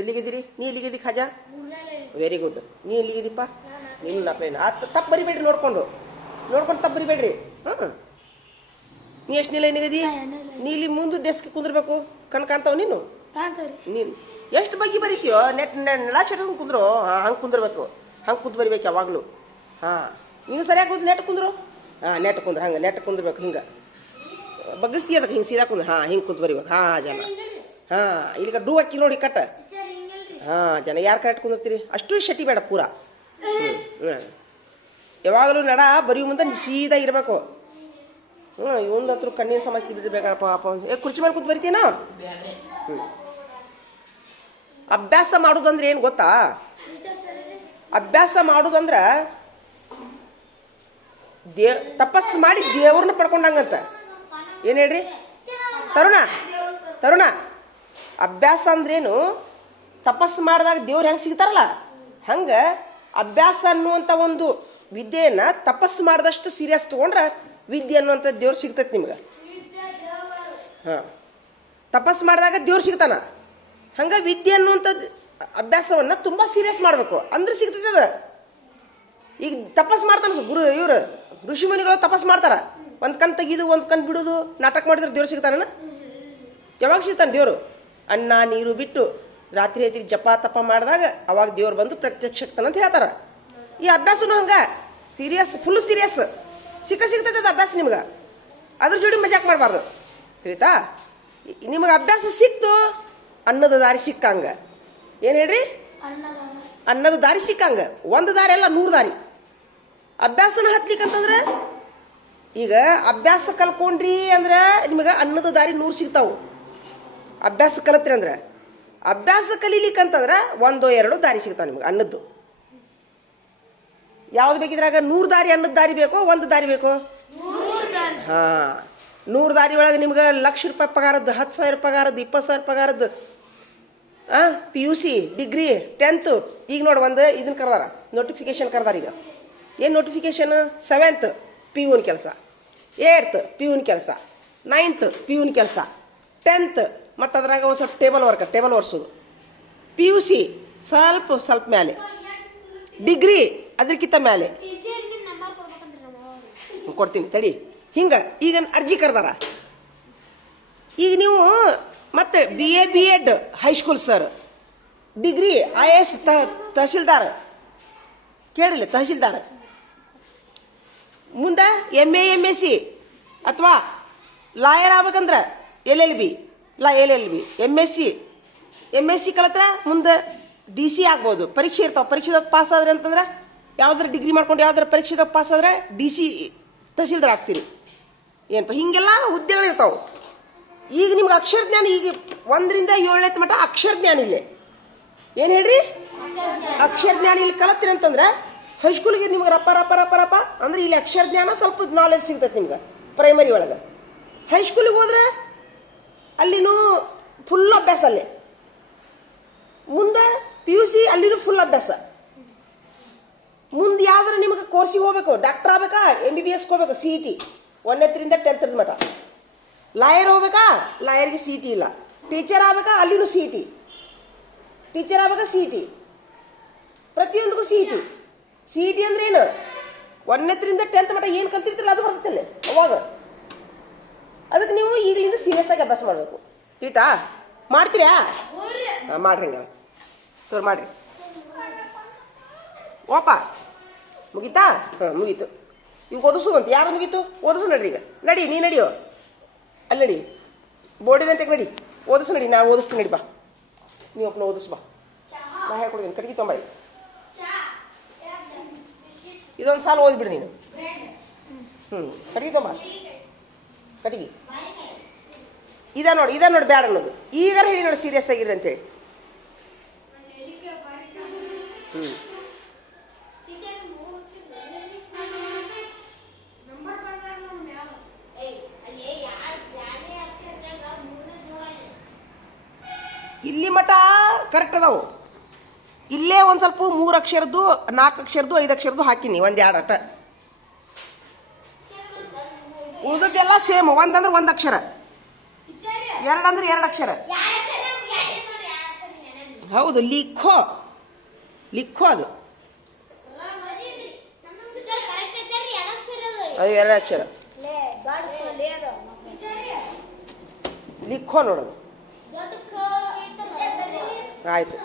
ಎಲ್ಲಿಗಿದ್ದೀರಿ? ನೀ ಎಲ್ಲಿಗಿದ್ದಿ Khaja? Very good. ನೀ ಎಲ್ಲಿಗಿದ್ದೀಪ್ಪ? ನೀನು ನಾ ಪ್ಲೇನ್ ತಪ್ಪು ಬರಿಬೇಡ್ರಿ, ನೋಡ್ಕೊಂಡು ತಪ್ಪು ಬರಿಬೇಡ್ರಿ. ಹಾಂ, ನೀ ಎಷ್ಟು ನಿಲ್ಲ ಏನಿಗದಿ? ನೀ ಇಲ್ಲಿ ಮುಂದೆ ಡೆಸ್ಕ್ ಕುಂದಿರ್ಬೇಕು. ಕಾಣ್ತಾವ ನೀನು? ನೀನು ಎಷ್ಟು ಬಗ್ಗೆ ಬರೀತೀಯೋ? ನೆಲ ಶೆಟ್ಕೊಂಡು ಕುಂದ್ರು. ಹಂಗೆ ಕುಂದಿರ್ಬೇಕು, ಹಂಗೆ ಕುಂತು ಬರಿಬೇಕು ಯಾವಾಗಲೂ. ಹಾಂ, ನೀನು ಸರಿಯಾಗಿ ಕುಂದು ನೆಟ್ ಕುಂದ್ರು. ಹಾಂ, ನೆಟ್ ಕುಂದ್ರು, ಹಂಗೆ ನೆಟ್ ಕುಂದಿರ್ಬೇಕು. ಹಿಂಗೆ ಬಗ್ಗಿಸ್ತೀಯ ಅದಕ್ಕೆ, ಹಿಂಗೆ ಸೀದಾ ಕುಂದ್ರು. ಹಾಂ, ಹಿಂಗೆ ಕುಂತು ಬರಿಬೇಕು. ಹಾಂ ಜನ, ಹಾಂ, ಇಲ್ಲಿಗ ಡೂ ಹಾಕಿ ನೋಡಿ ಕಟ್ಟ. ಹಾಂ ಜನ, ಯಾರು ಕರೆಕ್ಟ್ ಕುಂದಿರ್ತೀರಿ? ಅಷ್ಟು ಶೆಟ್ಟಿ ಬೇಡ ಪೂರ. ಯಾವಾಗಲೂ ನಡ ಬರೆಯುವ ಮುಂದೆ ಸೀದಾ ಇರಬೇಕು. ಇವಂದಂತೂ ಕಣ್ಣಿನ ಸಮಸ್ಯೆ ಬಿದ್ದಿರ್ಬೇಕಪ್ಪ ಪಾಪ. ಕುರ್ಚಿ ಮೇಲೆ ಕೂತ್ ಬರಿತೀನ? ಅಭ್ಯಾಸ ಮಾಡೋದಂದ್ರೆ ಏನು ಗೊತ್ತಾ? ಅಭ್ಯಾಸ ಮಾಡೋದಂದ್ರೆ ತಪಸ್ಸು ಮಾಡಿ ದೇವ್ರನ್ನ ಪಡ್ಕೊಂಡಂಗಂತ. ಏನು ಹೇಳ್ರಿ ತರುಣ? ಅಭ್ಯಾಸ ಅಂದ್ರೇನು? ತಪಸ್ಸು ಮಾಡಿದಾಗ ದೇವ್ರು ಹೆಂಗೆ ಸಿಗ್ತಾರಲ್ಲ ಹಂಗೆ ಅಭ್ಯಾಸ ಅನ್ನುವಂಥ ಒಂದು ವಿದ್ಯೆಯನ್ನು ತಪಸ್ಸು ಮಾಡಿದಷ್ಟು ಸೀರಿಯಸ್ ತೊಗೊಂಡ್ರೆ ವಿದ್ಯೆ ಅನ್ನುವಂಥ ದೇವ್ರು ಸಿಗ್ತೈತೆ ನಿಮ್ಗೆ. ಹಾಂ, ತಪಸ್ಸು ಮಾಡಿದಾಗ ದೇವ್ರು ಸಿಗ್ತಾನ. ಹಂಗೆ ವಿದ್ಯೆ ಅನ್ನುವಂಥದ್ದು ಅಭ್ಯಾಸವನ್ನು ತುಂಬ ಸೀರಿಯಸ್ ಮಾಡಬೇಕು, ಅಂದ್ರೆ ಸಿಗ್ತೈತೆ ಅದು. ಈಗ ತಪಸ್ಸು ಮಾಡ್ತಾನೆ ಇವರು ಋಷಿಮುನಿಗಳು ತಪಸ್ಸು ಮಾಡ್ತಾರೆ. ಒಂದು ಕಣ್ ತೆಗೀದು ಒಂದು ಕಣ್ ಬಿಡೋದು ನಾಟಕ ಮಾಡಿದ್ರೆ ದೇವ್ರು ಸಿಗ್ತಾನ? ಯಾವಾಗ ಸಿಗ್ತಾನೆ ದೇವರು? ಅನ್ನ ನೀರು ಬಿಟ್ಟು ರಾತ್ರಿ ಜಪ ತಪ ಮಾಡಿದಾಗ ಅವಾಗ ದೇವ್ರು ಬಂದು ಪ್ರತ್ಯಕ್ಷಕ್ತಾನ ಅಂತ ಹೇಳ್ತಾರೆ. ಈ ಅಭ್ಯಾಸನೂ ಹಂಗೆ ಸೀರಿಯಸ್, ಫುಲ್ ಸೀರಿಯಸ್ ಸಿಗ್ತೈತೆ ಅದು ಅಭ್ಯಾಸ ನಿಮ್ಗೆ. ಅದ್ರ ಜೋಡಿ ಮಜಾಕ್ ಮಾಡಬಾರ್ದು, ತಿಳಿತಾ? ನಿಮಗೆ ಅಭ್ಯಾಸ ಸಿಕ್ತು, ಅನ್ನದ ದಾರಿ ಸಿಕ್ಕಂಗೆ. ಏನು ಹೇಳ್ರಿ? ಅನ್ನದ ದಾರಿ ಸಿಕ್ಕಂಗೆ. ಒಂದು ದಾರಿ ಅಲ್ಲ, 100 ದಾರಿ. ಅಭ್ಯಾಸನ ಹತ್ಲಿಕ್ಕಂತಂದ್ರೆ ಈಗ ಅಭ್ಯಾಸ ಕಲ್ಕೊಂಡ್ರಿ ಅಂದ್ರೆ ನಿಮಗೆ ಅನ್ನದ ದಾರಿ 100 ಸಿಗ್ತಾವೆ. ಅಭ್ಯಾಸ ಕಲತ್ರಿ ಅಂದ್ರೆ, ಅಭ್ಯಾಸ ಕಲೀಲಿಕ್ಕಂತಂದ್ರೆ 1-2 ದಾರಿ ಸಿಗ್ತಾವೆ ನಿಮ್ಗೆ ಅನ್ನದ್ದು. ಯಾವ್ದು ಬೇಕಿದ್ರಾಗ 100 ದಾರಿ ಅನ್ನದ ದಾರಿ ಬೇಕೋ 1 ದಾರಿ ಬೇಕೋ? ಹಾಂ, 100 ದಾರಿ ಒಳಗೆ ನಿಮ್ಗೆ ₹1,00,000 ಪಗಾರದ್ದು, 10,000 ಪಗಾರದ್ದು, 20,000 ಪಗಾರದ್ದು, PUC, ಡಿಗ್ರಿ, 10th. ಈಗ ನೋಡಿ ಒಂದು ಇದನ್ನು ಕರೆದಾರ, ನೋಟಿಫಿಕೇಶನ್ ಕರೆದಾರ. ಈಗ ಏನು ನೋಟಿಫಿಕೇಶನ್? 7th PUN ಕೆಲಸ, 8th PUN ಕೆಲಸ, 9th PUN ಕೆಲಸ, 10th ಮತ್ತು ಅದ್ರಾಗ ಒಂದು ಸ್ವಲ್ಪ ಟೇಬಲ್ ಒರೆಸೋದು, PUC ಸ್ವಲ್ಪ ಮೇಲೆ, ಡಿಗ್ರಿ ಅದಕ್ಕಿಂತ ಮೇಲೆ ಕೊಡ್ತೀನಿ ತಡಿ. ಹಿಂಗೆ ಈಗ ಅರ್ಜಿ ಕರೆದಾರ. ಈಗ ನೀವು ಮತ್ತೆ BA high school sir, degree IAS tahsildar, ಕೇಳಿಲ್ಲ ತಹಶೀಲ್ದಾರ್, ಮುಂದೆ MA MSc ಅಥವಾ ಲಾಯರ್ ಆಗ್ಬೇಕಂದ್ರೆ LLB MSc ಕಲತ್ರ ಮುಂದೆ DC ಆಗ್ಬೋದು. ಪರೀಕ್ಷೆ ಇರ್ತಾವೆ, ಪರೀಕ್ಷೆದಾಗ ಪಾಸ್ ಆದ್ರೆ ಅಂತಂದ್ರೆ ಯಾವ್ದಾರ ಡಿಗ್ರಿ ಮಾಡ್ಕೊಂಡು ಯಾವ್ದಾರ ಪರೀಕ್ಷೆದಾಗ ಪಾಸ್ ಆದ್ರೆ DC ತಹಶೀಲ್ದಾರ್ ಆಗ್ತೀರಿ. ಏನಪ್ಪ ಹಿಂಗೆಲ್ಲ ಹುದ್ದೆಗಳು ಇರ್ತಾವೆ. ಈಗ ನಿಮ್ಗೆ ಅಕ್ಷರ ಜ್ಞಾನ, ಈಗ 1ರಿಂದ 7ನೇ ಮಟ್ಟ ಅಕ್ಷರ ಜ್ಞಾನ ಇಲ್ಲೇ. ಏನು ಹೇಳ್ರಿ? ಅಕ್ಷರ ಜ್ಞಾನ ಇಲ್ಲಿ ಕಲತ್ತೀರಿ ಅಂತಂದ್ರೆ ಹೈಸ್ಕೂಲಿಗೆ ನಿಮ್ಗೆ ರಪ್ಪ ಅಂದ್ರೆ ಇಲ್ಲಿ ಅಕ್ಷರ ಜ್ಞಾನ ಸ್ವಲ್ಪ ನಾಲೆಜ್ ಸಿಗ್ತೈತೆ ನಿಮ್ಗೆ ಪ್ರೈಮರಿ ಒಳಗೆ. ಹೈಸ್ಕೂಲಿಗೆ ಹೋದ್ರೆ ಅಲ್ಲಿನೂ ಫುಲ್ ಅಭ್ಯಾಸ. ಅಲ್ಲೇ ಮುಂದೆ PUC ಅಲ್ಲಿನೂ ಫುಲ್ ಅಭ್ಯಾಸ. ಮುಂದೆ ಯಾವ್ದಾರು ನಿಮಗೆ ಕೋರ್ಸಿಗೆ ಹೋಗ್ಬೇಕು, ಡಾಕ್ಟರ್ ಆಗ್ಬೇಕಾ, MBBS ಹೋಗ್ಬೇಕು, CET 1ನೇದಿಂದ 10th ಮಟ್ಟ. ಲಾಯರ್ ಹೋಗ್ಬೇಕಾ, ಲಾಯರ್ಗೆ CET ಇಲ್ಲ. ಟೀಚರ್ ಆಗ್ಬೇಕಾ, ಅಲ್ಲಿನೂ CET. ಟೀಚರ್ ಆಗ್ಬೇಕಾ CET, ಪ್ರತಿಯೊಂದಕ್ಕೂ CET ಅಂದ್ರೆ ಏನು? 1ನೇದಿಂದ 10th ಮಟ್ಟ ಏನು ಕಲ್ತಿರ್ತಿಲ್ಲ ಅದು ಬರ್ತೈತಲ್ಲ ಅವಾಗ. ಅದಕ್ಕೆ ನೀವು ಈಗಲಿಂದ ಸೀರಿಯಸ್ ಆಗಿ ಅಭ್ಯಾಸ ಮಾಡಬೇಕು, ತಿಳಿತಾ? ಮಾಡ್ತೀರಾ? ಹಾಂ, ಮಾಡ್ರಿ. ಹಂಗೆ ತೋರ್ ಮಾಡ್ರಿ. ಓಪ ಮುಗೀತಾ? ಹಾಂ, ಮುಗೀತು. ಈಗ ಓದಿಸು ಅಂತ ಯಾರು ಮುಗೀತು? ಓದಿಸು ನಡ್ರಿ. ಈಗ ನಡಿ, ನೀ ನಡಿಯೋ, ಅಲ್ಲಿ ನಡಿ, ಬೋರ್ಡಿನಂತೆ ನಡಿ, ಓದಿಸು ನಡಿ. ನಾ ಓದಿಸ್ತೀನಿ, ನಡಿ ಬಾ, ನೀವು ಒಬ್ಬನ ಓದಿಸ್ ಬಾ. ನಾ ಹೇಳ್ಕೊಡ್ತೀನಿ, ಕಟ್ಗಿ ತೊಂಬ. ಇದೊಂದು ಸಾಲ ಓದ್ಬಿಡಿ ನೀನು. ಕಟ್ಗಿ ತೊಂಬ, ಕಟ್ಗಿ. ಇದ ನೋಡಿ ಬ್ಯಾಡ ಅನ್ನೋದು. ಈಗ ಹೇಳಿ ನೋಡಿ, ಸೀರಿಯಸ್ ಆಗಿರಿ ಅಂತೇಳಿ. ಇಲ್ಲಿ ಮಠ ಕರೆಕ್ಟ್ ಅದಾವು. ಇಲ್ಲೇ ಒಂದು ಸ್ವಲ್ಪ 3 ಅಕ್ಷರದ್ದು, 4 ಅಕ್ಷರದ್ದು, 5 ಅಕ್ಷರದ್ದು ಹಾಕಿನಿ, 1-2 ಅಟ. ಉಳಿದದ್ದೆಲ್ಲ ಸೇಮ್. 1 ಅಂದ್ರೆ 1 ಅಕ್ಷರ, 2 ಅಂದ್ರೆ 2 ಅಕ್ಷರ. ಹೌದು, ಲಿಖೋ ಲಿಖೋ ಅದು ಎರಡು ಅಕ್ಷರ. ಲಿಖೋ ನೋಡೋದು. ಆಯ್ತು.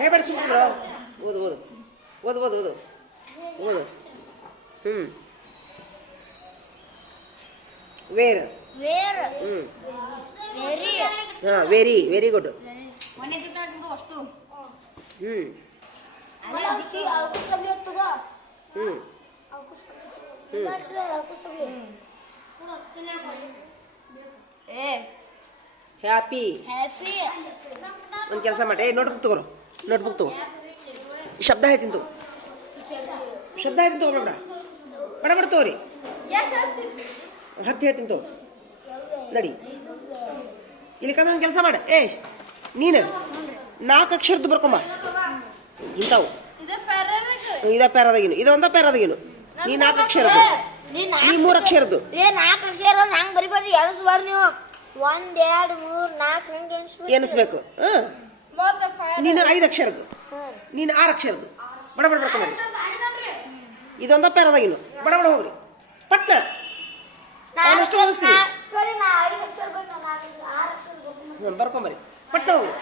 ಹೇಳ್ಬೇಡ ಸುಮ್ಮನೆ ಓದು ಓದು ಓದು ಓದು ಓದು ಓದು. ವೇರ್. ಹಾಂ, ವೆರಿ ವೆರಿ ಗುಡ್. ಹ್ಯಾಪಿ. ಒಂದು ಕೆಲಸ ಮಾಡಿ, ನೋಟ್ಬುಕ್ ತಗೋರು, ನೋಟ್ಬುಕ್ ತಗೋ. ಶಬ್ದ ಹೇಳ್ತೀನಿ ತಗೋ, ಶಬ್ದ ಹೇಳ್ತೀನಿ ತಗೋ. ಬೇಡ ಬಡ ಬಡ ತಗೋರಿ. ಹತ್ತು ಹೇಳ್ತೀನಿ ತಗೋ, ನಡಿ. ಇಲ್ಲಿ ಒಂದು ಕೆಲಸ ಮಾಡ, ನೀನು 4 ಅಕ್ಷರದ್ದು ಬರ್ಕೊಂಬ. ಇಂಥವು ಇದ ಪ್ಯಾರದಾಗಿನು, ಇದೊಂದ ಪ್ಯಾರದಾಗಿನು. ನೀ 4 ಅಕ್ಷರದ್ದು, ನೀ 3 ಅಕ್ಷರದ್ದು. 4 ಅಕ್ಷರ ನಂಗೆ ಬರಿಬೇಡ್ರಿ, ಎಣಿಸ್ಬಾರ್ದು ನೀವು. 1 2 3 4 ಎನಿಸ್ಬೇಕು. ನೀನು 5 ಅಕ್ಷರದ್ದು, ನೀನು 6 ಅಕ್ಷರದ್ದು. ಬಡ ಬಡ ಬರ್ಕೊಂಬರಿ. ಇದೊಂದ ಪ್ಯಾರದಾಗಿನು. ಬಡ ಬಡ ಹೋಗ್ರಿ ಪಟ್ನ. ಅವನಷ್ಟು ಓದಿಸ್ತೀವಿ. ಬರ್ಕೊಂಬರಿ ಪಟ್ನ ಹೋಗ್ರಿ.